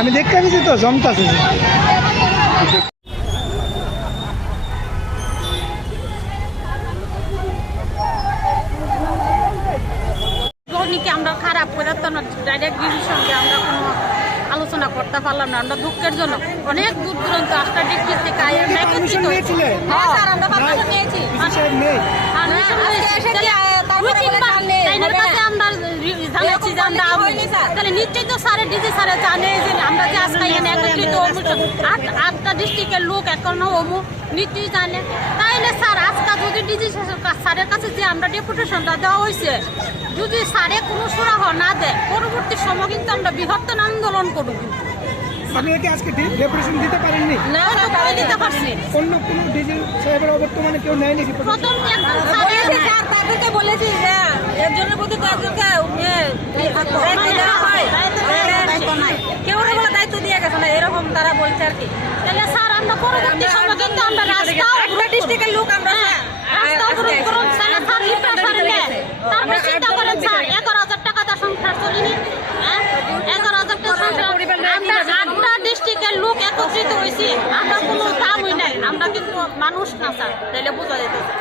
আমি দেখতে পেয়েছি তো জমতাছে। আমরা খারাপ করে তো ডাইরেক্ট ডিজির সঙ্গে আমরা কোনো আলোচনা করতে পারলাম না। আমরা দুঃখের জন্য অনেক দূর দূরান্ত 8টা ডিস্ট্রিক্ট থেকে তাহলে নিশ্চয়ই তো স্যারের ডিজি স্যারে জানে যে আমরা যে আজকে এখানে একত্রিত 8টা ডিস্ট্রিক্টের লোক এখনো অমুক নিশ্চয়ই জানে। তাইলে স্যার আজকে যদি ডিজি স্যারের কাছে যে আমরা ডেপুটেশনটা দেওয়া হয়েছে, যদি স্যারে কোনো সুরাহ না দেয় পরবর্তী সময় কিন্তু আমরা বৃহত্তর আন্দোলন করব। আপনি কি আজকে ডেপুটেশন দিতে পারেননি? না, করে দিতে পারছি। অন্য কোনো ডিজি সাহেবের অবর্তমানে কেউ নেয়নি? প্রথম স্যার তাদেরকে বলেছি যে এর জন্য বলতে তো একজনকে কেউ বলে দায়িত্ব দিয়ে গেছে না, এরকম তারা বলছে আর কি। তাহলে স্যার আমরা পরবর্তী সময় কিন্তু আমরা রাস্তা ডিস্ট্রিক্টের লোক আমরা রাস্তা অবরোধ করুন। তাহলে স্যার লিপ্রাসারে নেয়, তারপরে চিন্তা করেন স্যার 11,000 টাকা তার সংসার চলিনি। 11,000 টাকা সংসার আমরা 8টা ডিস্ট্রিক্টের লোক একত্রিত হয়েছি, আমরা কোনো দামই নাই, আমরা কিন্তু মানুষ না স্যার। তাহলে বোঝা যেতেছে